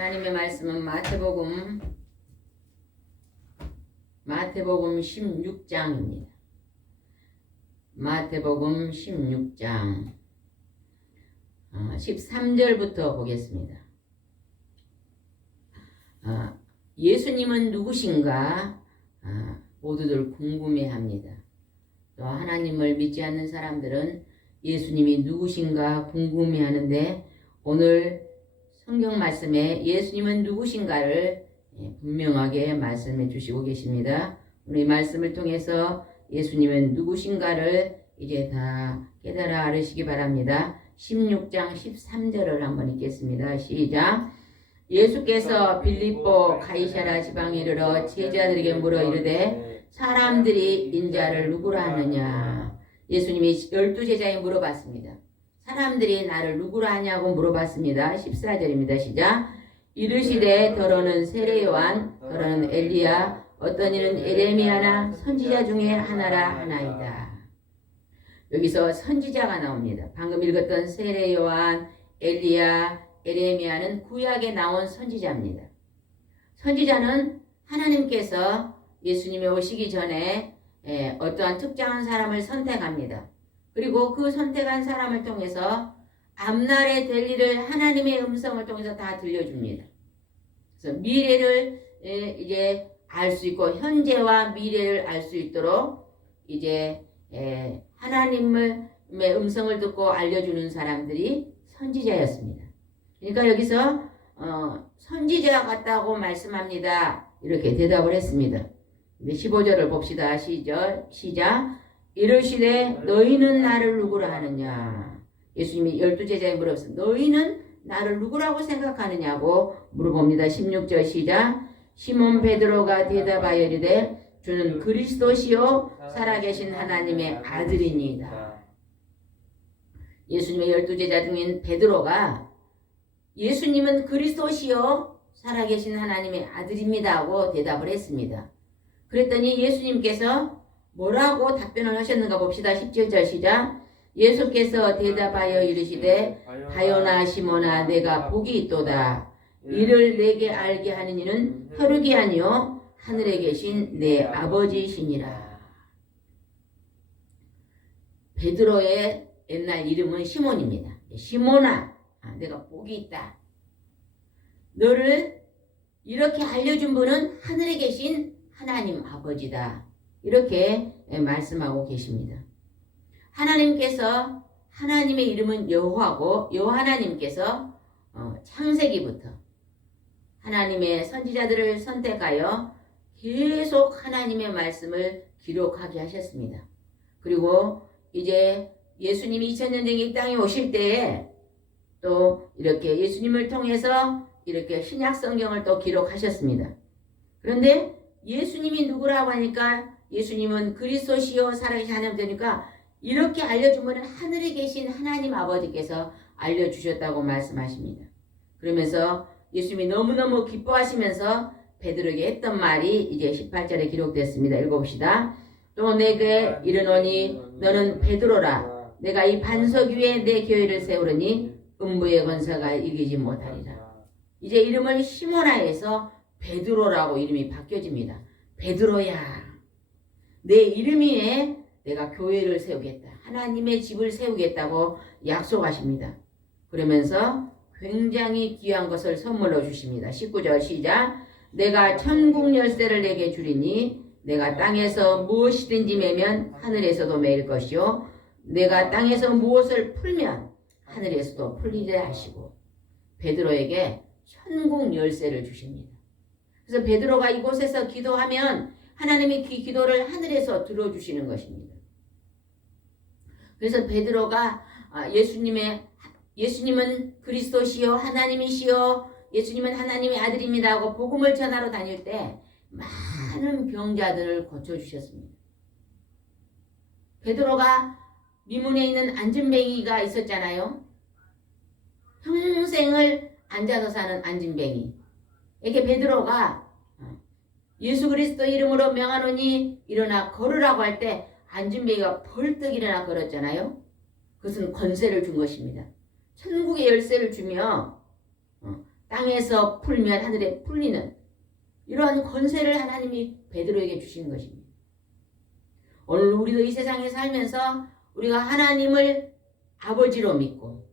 하나님의 말씀은 마태복음 16장입니다. 마태복음 16장 13절부터 보겠습니다. 예수님은 누구신가 모두들 궁금해합니다. 또 하나님을 믿지 않는 사람들은 예수님이 누구신가 궁금해하는데 오늘 성경 말씀에 예수님은 누구신가를 분명하게 말씀해 주시고 계십니다. 오늘 이 말씀을 통해서 예수님은 누구신가를 이제 다 깨달아 알으시기 바랍니다. 16장 13절을 한번 읽겠습니다. 시작. 예수께서 빌립보 가이사랴 지방에 이르러 제자들에게 물어 이르되 사람들이 인자를 누구라 하느냐. 예수님이 12제자에 물어봤습니다. 사람들이 나를 누구라 하냐고 물어봤습니다. 14절입니다. 시작. 이르시되 더러는 세례 요한, 더러는 엘리야, 어떤 이는 에레미야나 선지자 중에 하나라 하나이다. 여기서 선지자가 나옵니다. 방금 읽었던 세례 요한, 엘리야, 에레미야는 구약에 나온 선지자입니다. 선지자는 하나님께서 예수님이 오시기 전에 어떠한 특정한 사람을 선택합니다. 그리고 그 선택한 사람을 통해서 앞날에 될 일을 하나님의 음성을 통해서 다 들려줍니다. 그래서 미래를 이제 알 수 있고 현재와 미래를 알 수 있도록 이제 하나님의 음성을 듣고 알려주는 사람들이 선지자였습니다. 그러니까 여기서 선지자 같다고 말씀합니다. 이렇게 대답을 했습니다. 15절을 봅시다. 시작. 이르시되 너희는 나를 누구라 하느냐. 예수님이 12제자에 물어봤습니다. 너희는 나를 누구라고 생각하느냐고 물어봅니다. 16절 시작. 시몬 베드로가 대답하여 이르되 주는 그리스도시요 살아계신 하나님의 아들이니이다. 예수님의 12제자 중인 베드로가 예수님은 그리스도시요 살아계신 하나님의 아들입니다 하고 대답을 했습니다. 그랬더니 예수님께서 뭐라고 답변을 하셨는가 봅시다. 17절 시작. 예수께서 대답하여 이르시되 바요나 시몬아 내가 복이 있도다. 이를 내게 알게 하는 이는 혈육이 아니요 하늘에 계신 내 아버지시니라. 베드로의 옛날 이름은 시몬입니다. 시몬아 내가 복이 있다. 너를 이렇게 알려준 분은 하늘에 계신 하나님 아버지다. 이렇게 말씀하고 계십니다. 하나님께서 하나님의 이름은 여호와고 여호하나님께서 창세기부터 하나님의 선지자들을 선택하여 계속 하나님의 말씀을 기록하게 하셨습니다. 그리고 이제 예수님이 2000년 전에 이 땅에 오실 때에 또 이렇게 예수님을 통해서 이렇게 신약 성경을 또 기록하셨습니다. 그런데 예수님이 누구라고 하니까 예수님은 그리스도시요 살아계신 하나님 되니까 이렇게 알려준 분은 하늘에 계신 하나님 아버지께서 알려주셨다고 말씀하십니다. 그러면서 예수님이 너무너무 기뻐하시면서 베드로에게 했던 말이 이제 18절에 기록됐습니다. 읽어봅시다. 또 내게 이르노니 너는 베드로라. 내가 이 반석 위에 내 교회를 세우르니 음부의 권세가 이기지 못하리라. 이제 이름을 시몬아에서 베드로라고 이름이 바뀌어집니다. 베드로야. 내 이름 위에 내가 교회를 세우겠다. 하나님의 집을 세우겠다고 약속하십니다. 그러면서 굉장히 귀한 것을 선물로 주십니다. 19절 시작. 내가 천국 열쇠를 내게 주리니 내가 땅에서 무엇이든지 매면 하늘에서도 매일 것이요 내가 땅에서 무엇을 풀면 하늘에서도 풀리리라 하시고 베드로에게 천국 열쇠를 주십니다. 그래서 베드로가 이곳에서 기도하면 하나님이 그 기도를 하늘에서 들어주시는 것입니다. 그래서 베드로가 예수님은 그리스도시요 하나님이시요 예수님은 하나님의 아들입니다 하고 복음을 전하러 다닐 때 많은 병자들을 고쳐주셨습니다. 베드로가 미문에 있는 안진뱅이가 있었잖아요. 평생을 앉아서 사는 안진뱅이. 이렇게 베드로가 예수 그리스도 이름으로 명하노니 일어나 걸으라고 할 때 안진뱅이가 벌떡 일어나 걸었잖아요. 그것은 권세를 준 것입니다. 천국의 열쇠를 주며 땅에서 풀면 하늘에 풀리는 이러한 권세를 하나님이 베드로에게 주신 것입니다. 오늘 우리도 이 세상에 살면서 우리가 하나님을 아버지로 믿고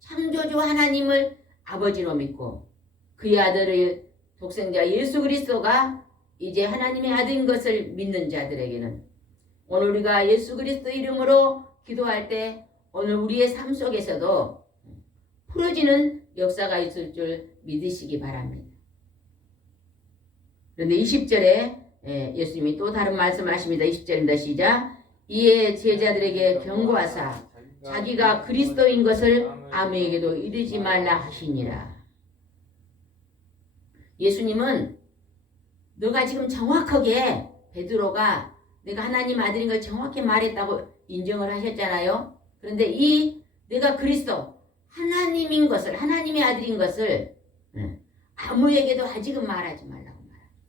창조주 하나님을 아버지로 믿고 그의 아들을 독생자 예수 그리스도가 이제 하나님의 아들인 것을 믿는 자들에게는 오늘 우리가 예수 그리스도 이름으로 기도할 때 오늘 우리의 삶 속에서도 풀어지는 역사가 있을 줄 믿으시기 바랍니다. 그런데 20절에 예수님이 또 다른 말씀하십니다. 20절입니다. 시작. 이에 제자들에게 경고하사 자기가 그리스도인 것을 아무에게도 이르지 말라 하시니라. 예수님은 너가 지금 정확하게 베드로가 내가 하나님 아들인 걸 정확히 말했다고 인정을 하셨잖아요. 그런데 이 내가 그리스도 하나님인 것을 하나님의 아들인 것을 아무에게도 아직은 말하지 말라고 말합니다.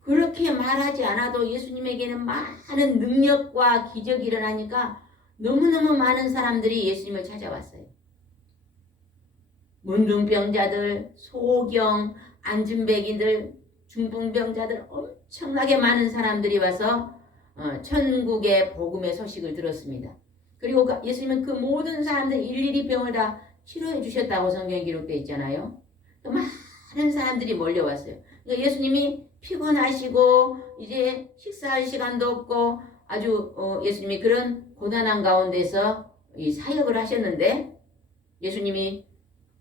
그렇게 말하지 않아도 예수님에게는 많은 능력과 기적이 일어나니까 너무너무 많은 사람들이 예수님을 찾아왔어요. 문둥병자들, 소경, 안진뱅이들, 중풍병자들 엄청나게 많은 사람들이 와서 천국의 복음의 소식을 들었습니다. 그리고 예수님은 그 모든 사람들 일일이 병을 다 치료해 주셨다고 성경에 기록되어 있잖아요. 많은 사람들이 몰려왔어요. 그러니까 예수님이 피곤하시고 이제 식사할 시간도 없고 아주 예수님이 그런 고단한 가운데서 이 사역을 하셨는데 예수님이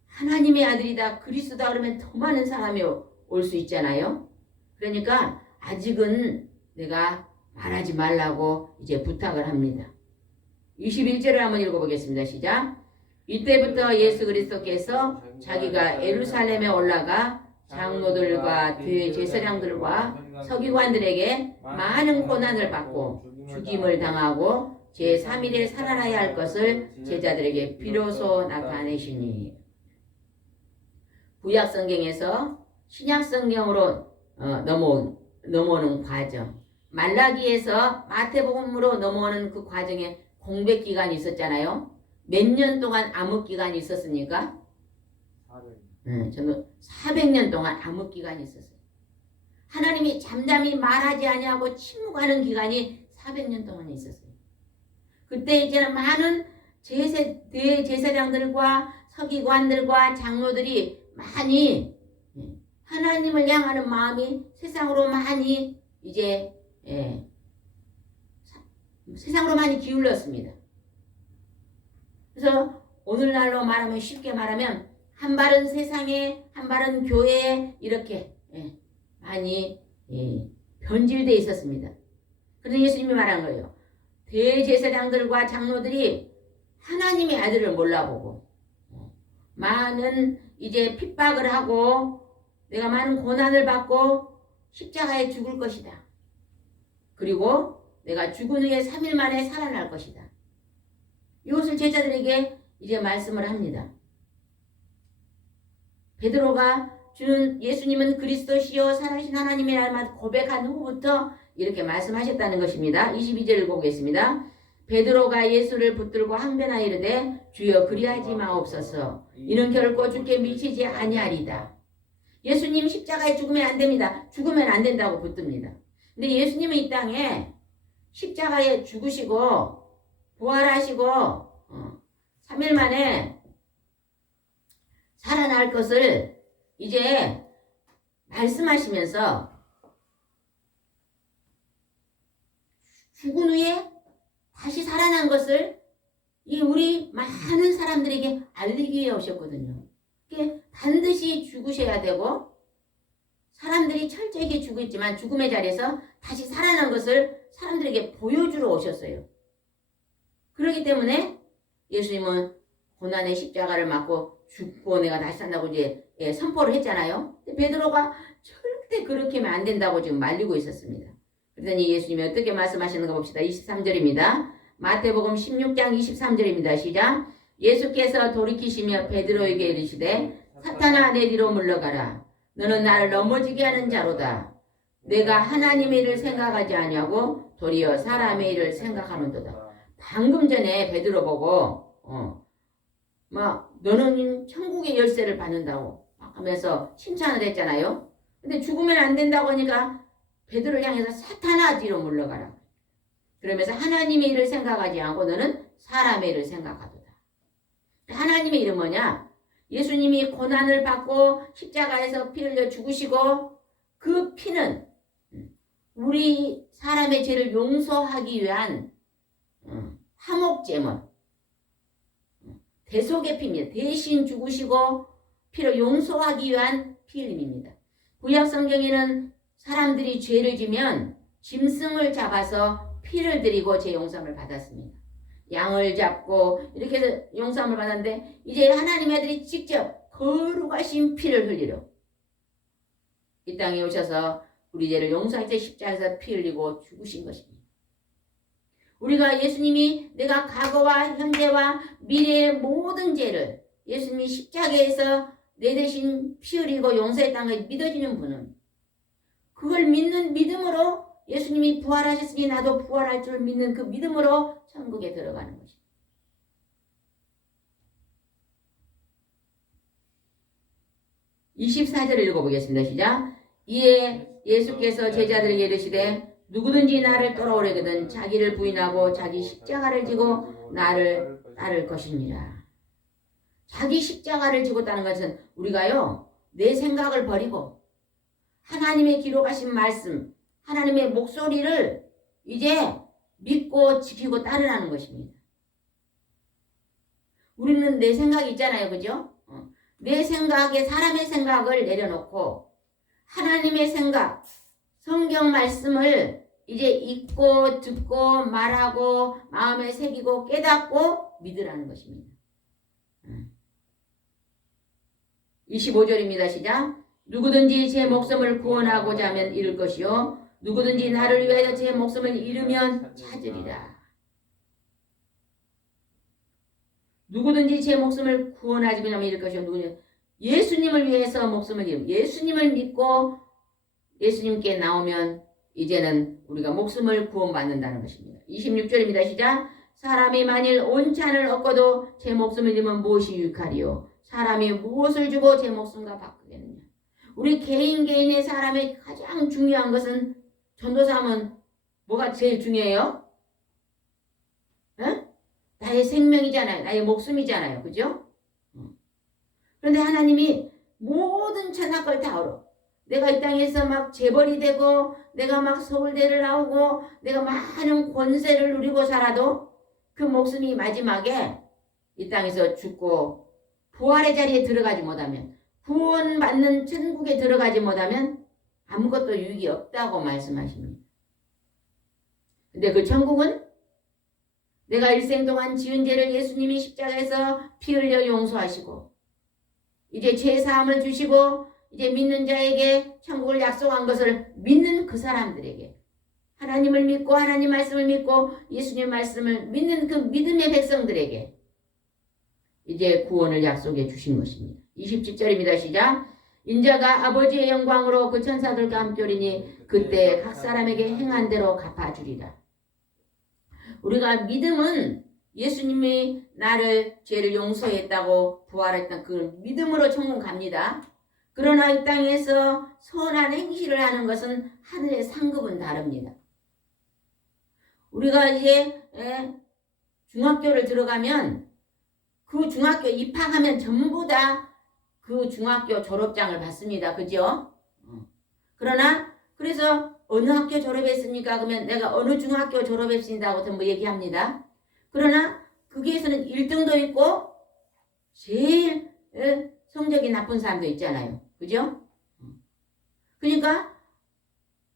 하나님의 아들이다 그리스도다 그러면 더 많은 사람이 올 수 있잖아요. 그러니까 아직은 내가 말하지 말라고 이제 부탁을 합니다. 21절을 한번 읽어보겠습니다. 시작. 이때부터 예수 그리스도께서 자기가 예루살렘에 올라가 장로들과 대제사장들과 서기관들에게 많은 고난을 받고 죽임을 당하고 제3일에 살아나야 할 것을 제자들에게 비로소 나타내시니. 구약 성경에서 신약 성경으로 넘어오는 과정, 말라기에서 마태복음으로 넘어오는 그 과정에 공백 기간이 있었잖아요. 몇 년 동안 암흑 기간이 있었습니까? 400년. 저는 400년 동안 암흑 기간이 있었어요. 하나님이 잠잠히 말하지 아니하고 침묵하는 기간이 400년 동안 있었어요. 그때 이제는 많은 대제사장들과 서기관들과 장로들이 많이 하나님을 향하는 마음이 세상으로 많이 이제 세상으로 많이 기울었습니다. 그래서 오늘날로 말하면 쉽게 말하면 한 발은 세상에 한 발은 교회에 이렇게 많이 변질되어 있었습니다. 그런데 예수님이 말한 거예요. 대제사장들과 장로들이 하나님의 아들을 몰라보고 많은 이제 핍박을 하고 내가 많은 고난을 받고 십자가에 죽을 것이다. 그리고 내가 죽은 후에 3일 만에 살아날 것이다. 이것을 제자들에게 이제 말씀을 합니다. 베드로가 주는 예수님은 그리스도시요 살아계신 하나님의 알마 고백한 후부터 이렇게 말씀하셨다는 것입니다. 22절 읽어보겠습니다. 베드로가 예수를 붙들고 항변하여 이르되 주여 그리하지 마옵소서 이는 결코 주께 미치지 아니하리다. 예수님 십자가에 죽으면 안 됩니다. 죽으면 안 된다고 붙듭니다. 근데 예수님은 이 땅에 십자가에 죽으시고 부활하시고 3일 만에 살아날 것을 이제 말씀하시면서 죽은 후에 다시 살아난 것을 우리 많은 사람들에게 알리기 위해 오셨거든요. 반드시 죽으셔야 되고 사람들이 철저하게 죽었지만 죽음의 자리에서 다시 살아난 것을 사람들에게 보여주러 오셨어요. 그렇기 때문에 예수님은 고난의 십자가를 맞고 죽고 내가 다시 산다고 이제 선포를 했잖아요. 근데 베드로가 절대 그렇게 하면 안 된다고 지금 말리고 있었습니다. 그러더니 예수님이 어떻게 말씀하시는가 봅시다. 23절입니다. 마태복음 16장 23절입니다. 시작. 예수께서 돌이키시며 베드로에게 이르시되 사탄아 내 뒤로 물러가라. 너는 나를 넘어지게 하는 자로다. 내가 하나님의 일을 생각하지 아니하고 도리어 사람의 일을 생각하는도다. 방금 전에 베드로 보고 너는 천국의 열쇠를 받는다고 막 하면서 칭찬을 했잖아요. 근데 죽으면 안 된다고 하니까 베드로를 향해서 사탄아 뒤로 물러가라. 그러면서 하나님의 일을 생각하지 않고 너는 사람의 일을 생각하도다. 하나님의 일은 뭐냐? 예수님이 고난을 받고 십자가에서 피 흘려 죽으시고 그 피는 우리 사람의 죄를 용서하기 위한 화목제물, 대속의 피입니다. 대신 죽으시고 피를 용서하기 위한 피 흘림입니다. 구약 성경에는 사람들이 죄를 지면 짐승을 잡아서 피를 드리고 죄 용서함을 받았습니다. 양을 잡고 이렇게 해서 용서함을 받았는데 이제 하나님의 아들이 직접 거룩하신 피를 흘리려 이 땅에 오셔서 우리 죄를 용서할 때 십자가에서 피 흘리고 죽으신 것입니다. 우리가 예수님이 내가 과거와 현재와 미래의 모든 죄를 예수님이 십자가에서 내 대신 피 흘리고 용서했다는 걸 믿어지는 분은 그걸 믿는 믿음으로 예수님이 부활하셨으니 나도 부활할 줄 믿는 그 믿음으로 천국에 들어가는 것입니다. 24절을 읽어보겠습니다. 시작. 이에 예수께서 제자들에게 이르시되 누구든지 나를 따라오려거든 자기를 부인하고 자기 십자가를 지고 나를 따를 것이니라. 자기 십자가를 지고 따는 것은 우리가요 내 생각을 버리고 하나님의 기록하신 말씀 하나님의 목소리를 이제 믿고 지키고 따르라는 것입니다. 우리는 내 생각이 있잖아요. 그죠? 내 생각에 사람의 생각을 내려놓고 하나님의 생각, 성경 말씀을 이제 읽고 듣고 말하고 마음에 새기고 깨닫고 믿으라는 것입니다. 25절입니다. 시작. 누구든지 제 목숨을 구원하고자 하면 잃을 것이요 누구든지 나를 위하여 제 목숨을 잃으면 찾으리라. 누구든지 제 목숨을 구원하지 않으면 잃을 것이요 누구든지 예수님을 위해서 목숨을 잃으면 예수님을 믿고 예수님께 나오면 이제는 우리가 목숨을 구원받는다는 것입니다. 26절입니다. 시작. 사람이 만일 온 찬을 얻고도 제 목숨을 잃으면 무엇이 유익하리요 사람이 무엇을 주고 제 목숨과 바꾸겠느냐. 우리 개인의 사람의 가장 중요한 것은 전도사함은 뭐가 제일 중요해요? 에? 나의 생명이잖아요. 나의 목숨이잖아요. 그죠? 그런데 하나님이 모든 천하 걸 다 알아. 내가 이 땅에서 막 재벌이 되고 내가 막 서울대를 나오고 내가 많은 권세를 누리고 살아도 그 목숨이 마지막에 이 땅에서 죽고 부활의 자리에 들어가지 못하면 구원받는 천국에 들어가지 못하면 아무것도 유익이 없다고 말씀하십니다. 근데 그 천국은 내가 일생 동안 지은 죄를 예수님이 십자가에서 피 흘려 용서하시고 이제 죄사함을 주시고 이제 믿는 자에게 천국을 약속한 것을 믿는 그 사람들에게 하나님을 믿고 하나님 말씀을 믿고 예수님 말씀을 믿는 그 믿음의 백성들에게 이제 구원을 약속해 주신 것입니다. 27절입니다. 시작. 인자가 아버지의 영광으로 그 천사들과 함께 오리니 그때 각 사람에게 행한 대로 갚아주리라. 우리가 믿음은 예수님이 나를 죄를 용서했다고 부활했던 그 믿음으로 천국 갑니다. 그러나 이 땅에서 선한 행실을 하는 것은 하늘의 상급은 다릅니다. 우리가 이제 중학교를 들어가면 그 중학교 입학하면 전부 다 그 중학교 졸업장을 받습니다. 그죠? 그러나 그래서 어느 학교 졸업했습니까? 그러면 내가 어느 중학교 졸업했습니다고 전부 얘기합니다. 그러나 거기에서는 1등도 있고 제일 성적이 나쁜 사람도 있잖아요. 그죠? 그러니까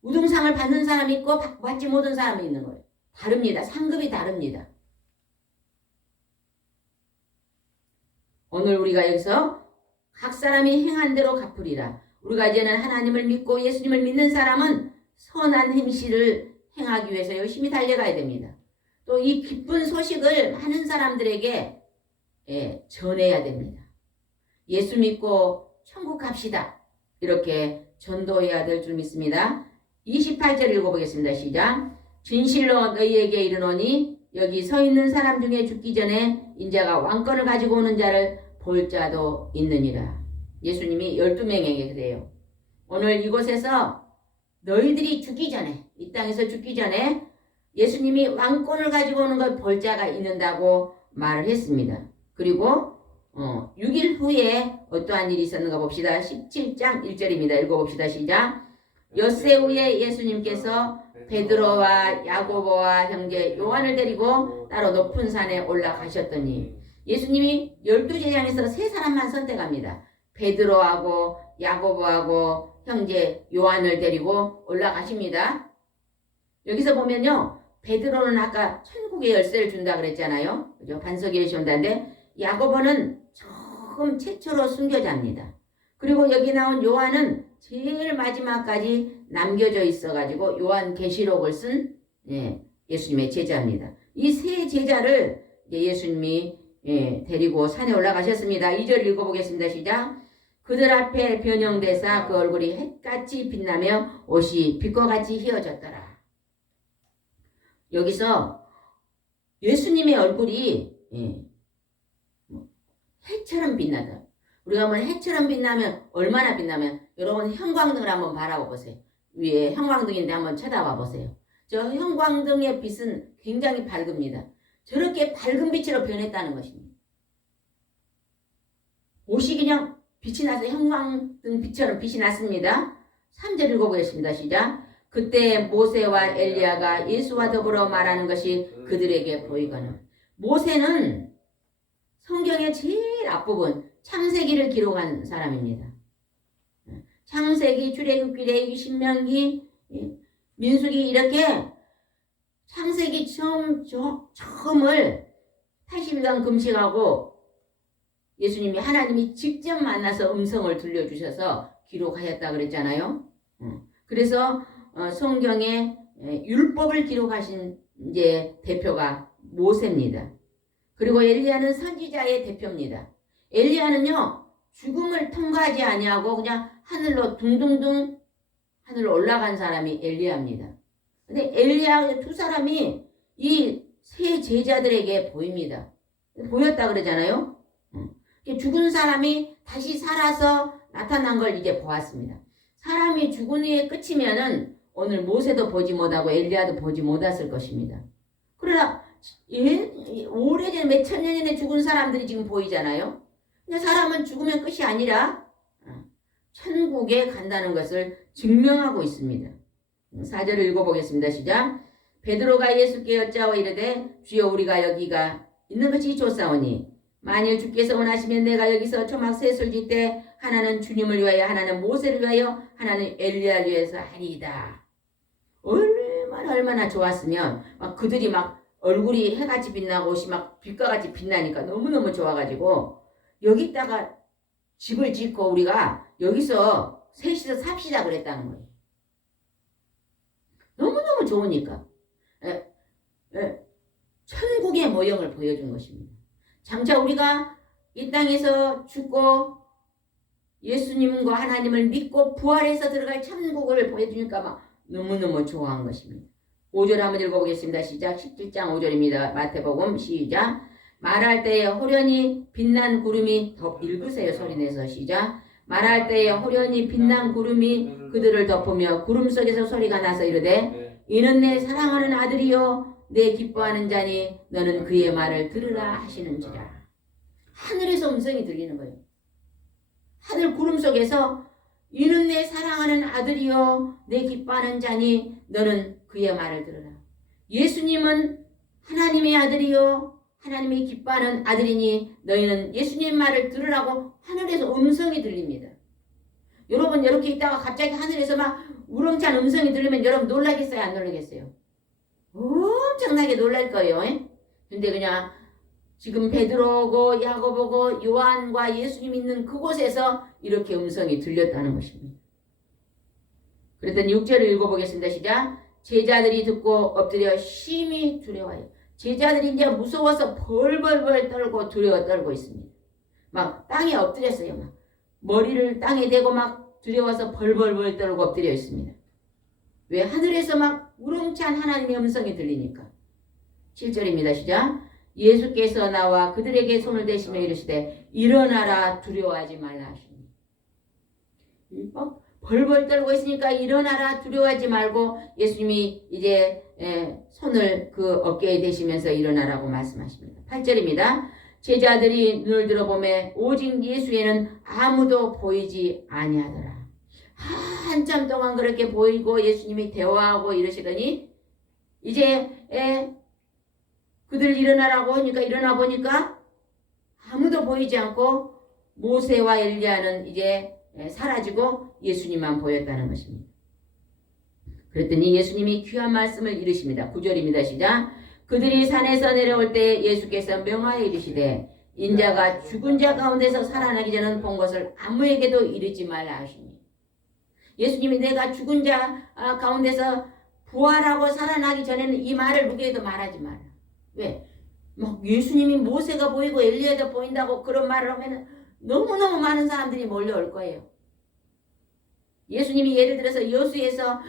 우등상을 받는 사람이 있고 받지 못한 사람이 있는 거예요. 다릅니다. 상급이 다릅니다. 오늘 우리가 여기서 각 사람이 행한 대로 갚으리라. 우리가 이제는 하나님을 믿고 예수님을 믿는 사람은 선한 행실을 행하기 위해서 열심히 달려가야 됩니다. 또 이 기쁜 소식을 많은 사람들에게 전해야 됩니다. 예수 믿고 천국 갑시다. 이렇게 전도해야 될 줄 믿습니다. 28절 읽어보겠습니다. 시작. 진실로 너희에게 이르노니 여기 서 있는 사람 중에 죽기 전에 인자가 왕권을 가지고 오는 자를 볼 자도 있느니라. 예수님이 12명에게 그래요. 오늘 이곳에서 너희들이 죽기 전에, 이 땅에서 죽기 전에 예수님이 왕권을 가지고 오는 걸 볼 자가 있는다고 말을 했습니다. 그리고 6일 후에 어떠한 일이 있었는가 봅시다. 17장 1절입니다. 읽어봅시다. 시작. 엿새 후에 예수님께서 베드로와 야고보와 형제 요한을 데리고 따로 높은 산에 올라가셨더니 예수님이 12제자에서 3사람만 선택합니다. 베드로하고 야고보하고 형제 요한을 데리고 올라가십니다. 여기서 보면요. 베드로는 아까 천국의 열쇠를 준다 그랬잖아요. 그죠? 반석에 온다는데 야고보는 조금 최초로 순교자입니다. 그리고 여기 나온 요한은 제일 마지막까지 남겨져 있어가지고 요한계시록을 쓴 예수님의 제자입니다. 이 세 제자를 예수님이 데리고 산에 올라가셨습니다. 2절 읽어보겠습니다. 시작. 그들 앞에 변형되사 그 얼굴이 햇같이 빛나며 옷이 빛과 같이 휘어졌더라. 여기서 예수님의 얼굴이 해처럼 빛나다. 우리가 한번 해처럼 빛나면 얼마나 빛나면 여러분 형광등을 한번 바라보세요. 위에 형광등인데 한번 쳐다봐 보세요. 저 형광등의 빛은 굉장히 밝습니다. 저렇게 밝은 빛으로 변했다는 것입니다. 옷이 그냥 빛이 나서 형광등 빛처럼 빛이 났습니다. 3절 읽어보겠습니다. 시작. 그때 모세와 엘리야가 예수와 더불어 말하는 것이 그들에게 보이거늘. 모세는 성경의 제일 앞부분 창세기를 기록한 사람입니다. 창세기, 출애굽기, 레위기, 신명기, 민수기 이렇게 창세기 처음을 80일간 금식하고 예수님이 하나님이 직접 만나서 음성을 들려주셔서 기록하였다 그랬잖아요. 그래서 성경에 율법을 기록하신 이제 대표가 모세입니다. 그리고 엘리야는 선지자의 대표입니다. 엘리야는요 죽음을 통과하지 아니하고 그냥 하늘로 둥둥둥 하늘로 올라간 사람이 엘리야입니다. 근데 엘리야 두 사람이 이 세 제자들에게 보입니다. 보였다 그러잖아요. 죽은 사람이 다시 살아서 나타난 걸 이제 보았습니다. 사람이 죽은 후에 끝이면은 오늘 모세도 보지 못하고 엘리야도 보지 못했을 것입니다. 그러나 오래전 몇 천 년 전에 죽은 사람들이 지금 보이잖아요. 근데 사람은 죽으면 끝이 아니라 천국에 간다는 것을 증명하고 있습니다. 4절을 읽어보겠습니다. 시작. 베드로가 예수께 여짜와 이르되 주여 우리가 여기가 있는 것이 좋사오니 만일 주께서 원하시면 내가 여기서 초막 셋을 짓되 하나는 주님을 위하여 하나는 모세를 위하여 하나는 엘리야를 위해서 하리이다. 얼마나 좋았으면 막 그들이 막 얼굴이 해같이 빛나고 옷이 막 빛과 같이 빛나니까 너무너무 좋아가지고 여기다가 집을 짓고 우리가 여기서 셋이서 삽시다 그랬다는 거예요. 너무너무 좋으니까 천국의 모형을 보여준 것입니다. 장차 우리가 이 땅에서 죽고 예수님과 하나님을 믿고 부활해서 들어갈 천국을 보여주니까 막 너무너무 좋아한 것입니다. 5절 한번 읽어보겠습니다. 시작. 17장 5절입니다. 마태복음 시작. 말할 때에 호련히 빛난 구름이 읽으세요. 소리내서 시작. 말할 때에 호련히 빛난 구름이 그들을 덮으며 구름 속에서 소리가 나서 이르되 이는 내 사랑하는 아들이요 내 기뻐하는 자니 너는 그의 말을 들으라 하시는지라. 하늘에서 음성이 들리는 거예요. 하늘 구름 속에서 이는 내 사랑하는 아들이요 내 기뻐하는 자니 너는 그의 말을 들으라. 예수님은 하나님의 아들이요 하나님이 기뻐하는 아들이니 너희는 예수님 말을 들으라고 하늘에서 음성이 들립니다. 여러분 이렇게 있다가 갑자기 하늘에서 막 우렁찬 음성이 들리면 여러분 놀라겠어요? 안 놀라겠어요? 엄청나게 놀랄 거예요. 근데 그냥 지금 베드로고 야고보고 요한과 예수님 있는 그곳에서 이렇게 음성이 들렸다는 것입니다. 그랬더니 6절을 읽어보겠습니다. 시작. 제자들이 듣고 엎드려 심히 두려워해요. 제자들이 이제 무서워서 벌벌벌 떨고 두려워 떨고 있습니다. 막 땅에 엎드렸어요. 막 머리를 땅에 대고 막 두려워서 벌벌벌 떨고 엎드려 있습니다. 왜? 하늘에서 막 우렁찬 하나님의 음성이 들리니까. 7절입니다. 시작. 예수께서 나와 그들에게 손을 대시며 이르시되 일어나라 두려워하지 말라 하시니. 막 벌벌 떨고 있으니까 일어나라 두려워하지 말고 예수님이 이제 손을 그 어깨에 대시면서 일어나라고 말씀하십니다. 8절입니다. 제자들이 눈을 들어보매 오직 예수에는 아무도 보이지 아니하더라. 한참 동안 그렇게 보이고 예수님이 대화하고 이러시더니 이제 그들 일어나라고 하니까 일어나 보니까 아무도 보이지 않고 모세와 엘리야는 이제 사라지고 예수님만 보였다는 것입니다. 그랬더니 예수님이 귀한 말씀을 이르십니다. 9절입니다. 시작. 그들이 산에서 내려올 때 예수께서 명하여 이르시되 인자가 죽은 자 가운데서 살아나기 전에 본 것을 아무에게도 이르지 말라 하시니. 예수님이 내가 죽은 자 가운데서 부활하고 살아나기 전에는 이 말을 누구에도 말하지 마라. 왜? 막 예수님이 모세가 보이고 엘리야도 보인다고 그런 말을 하면 너무너무 많은 사람들이 몰려올 거예요. 예수님이 예를 들어서 여수에서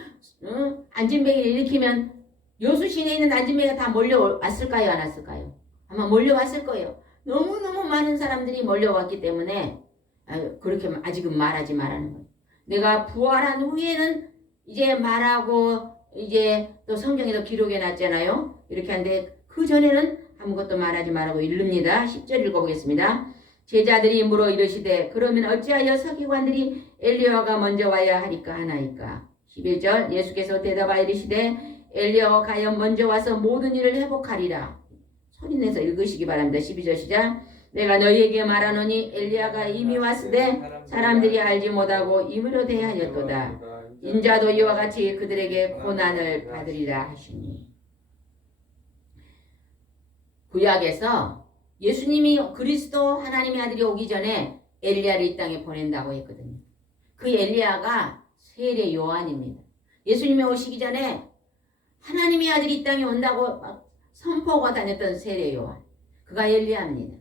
안진뱅이를 일으키면 여수 시내에 있는 안진뱅이가 다 몰려왔을까요? 안 왔을까요? 아마 몰려왔을 거예요. 너무너무 많은 사람들이 몰려왔기 때문에 그렇게 아직은 말하지 말라는 거예요. 내가 부활한 후에는 이제 말하고 이제 또 성경에도 기록해 놨잖아요. 이렇게 하는데 그 전에는 아무것도 말하지 말라고 이릅니다. 10절 읽어보겠습니다. 제자들이 물어 이르시되 그러면 어찌하여 서기관들이 엘리야가 먼저 와야 하리까 하나이까. 11절 예수께서 대답하여 이르시되 엘리야가 가여 먼저 와서 모든 일을 회복하리라. 소리내서 읽으시기 바랍니다. 12절 시작. 내가 너희에게 말하노니 엘리야가 이미 왔으되 사람들이 알지 못하고 임의로 대하였도다. 인자도 이와 같이 그들에게 고난을 받으리라 하시니. 구약에서 예수님이 그리스도 하나님의 아들이 오기 전에 엘리야를 이 땅에 보낸다고 했거든요. 그 엘리야가 세례 요한입니다. 예수님이 오시기 전에 하나님의 아들이 이 땅에 온다고 막 선포가 다녔던 세례 요한. 그가 엘리야입니다.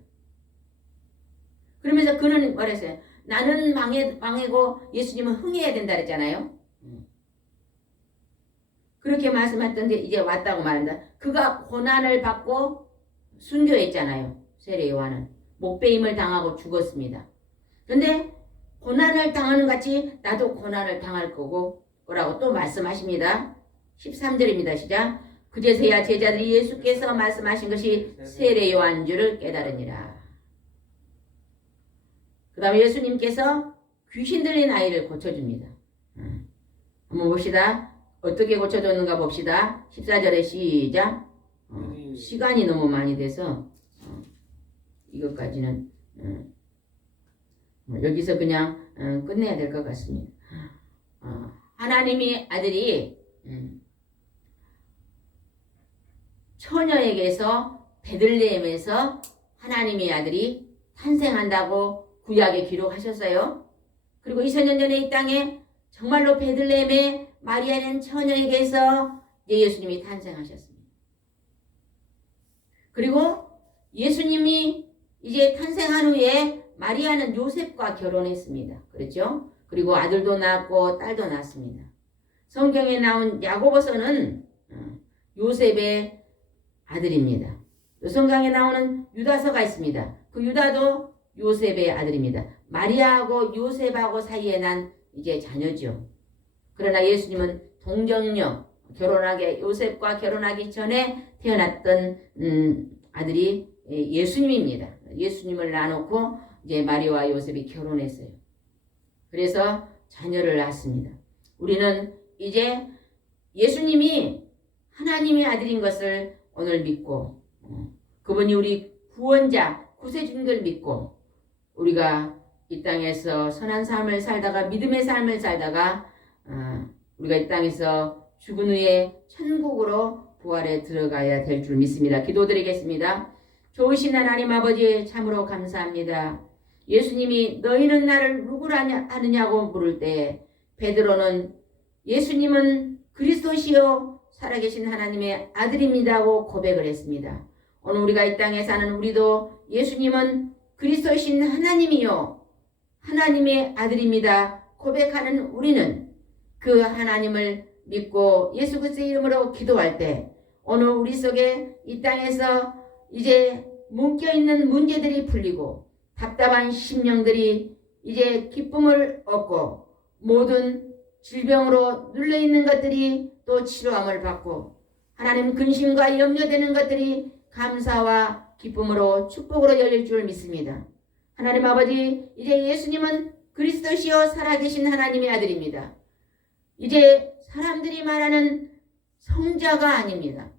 그러면서 그는 말했어요. 나는 망해고 예수님은 흥해야 된다 그랬잖아요. 그렇게 말씀했던데 이제 왔다고 말합니다. 그가 고난을 받고 순교했잖아요. 세례 요한은 목배임을 당하고 죽었습니다. 그런데 고난을 당하는 같이 나도 고난을 당할 거라고 또 말씀하십니다. 13절입니다. 시작. 그제서야 제자들이 예수께서 말씀하신 것이 세례 요한인 줄을 깨달으니라. 그 다음에 예수님께서 귀신 들린 아이를 고쳐줍니다. 한번 봅시다. 어떻게 고쳐줬는가 봅시다. 14절에 시작. 시간이 너무 많이 돼서 이것까지는 여기서 그냥 끝내야 될 것 같습니다. 하나님의 아들이 처녀에게서 베들레헴에서 하나님의 아들이 탄생한다고 구약에 기록하셨어요. 그리고 2000년 전에 이 땅에 정말로 베들레헴의 마리아는 처녀에게서 예수님이 탄생하셨습니다. 그리고 예수님이 이제 탄생한 후에 마리아는 요셉과 결혼했습니다. 그렇죠? 그리고 아들도 낳았고 딸도 낳았습니다. 성경에 나온 야고보서는 요셉의 아들입니다. 성경에 나오는 유다서가 있습니다. 그 유다도 요셉의 아들입니다. 마리아하고 요셉하고 사이에 난 이제 자녀죠. 그러나 예수님은 동정녀 요셉과 결혼하기 전에 태어났던 아들이 예수님입니다. 예수님을 낳아놓고 이제 마리아와 요셉이 결혼했어요. 그래서 자녀를 낳았습니다. 우리는 이제 예수님이 하나님의 아들인 것을 오늘 믿고 그분이 우리 구원자, 구세주인 걸 믿고 우리가 이 땅에서 선한 삶을 살다가 믿음의 삶을 살다가 우리가 이 땅에서 죽은 후에 천국으로 부활에 들어가야 될 줄 믿습니다. 기도드리겠습니다. 좋으신 하나님 아버지 참으로 감사합니다. 예수님이 너희는 나를 누구라 하느냐고 물을 때 베드로는 예수님은 그리스도시요 살아계신 하나님의 아들입니다고 고백을 했습니다. 오늘 우리가 이 땅에 사는 우리도 예수님은 그리스도신 하나님이요 하나님의 아들입니다 고백하는 우리는 그 하나님을 믿고 예수 그리스도의 이름으로 기도할 때 오늘 우리 속에 이 땅에서 이제 묶여있는 문제들이 풀리고 답답한 심령들이 이제 기쁨을 얻고 모든 질병으로 눌려있는 것들이 또 치료함을 받고 하나님 근심과 염려되는 것들이 감사와 기쁨으로 축복으로 열릴 줄 믿습니다. 하나님 아버지, 이제 예수님은 그리스도시요 살아계신 하나님의 아들입니다. 이제 사람들이 말하는 성자가 아닙니다.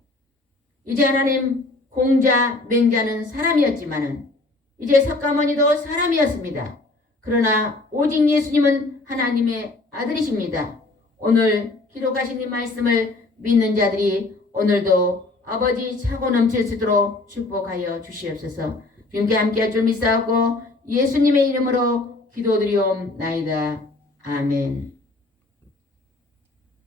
이제 하나님 공자, 맹자는 사람이었지만은 이제 석가모니도 사람이었습니다. 그러나 오직 예수님은 하나님의 아들이십니다. 오늘 기록하신 이 말씀을 믿는 자들이 오늘도 아버지 차고 넘칠 수 있도록 축복하여 주시옵소서. 주님께 함께할 줄 믿사옵고 예수님의 이름으로 기도드리옵나이다. 아멘.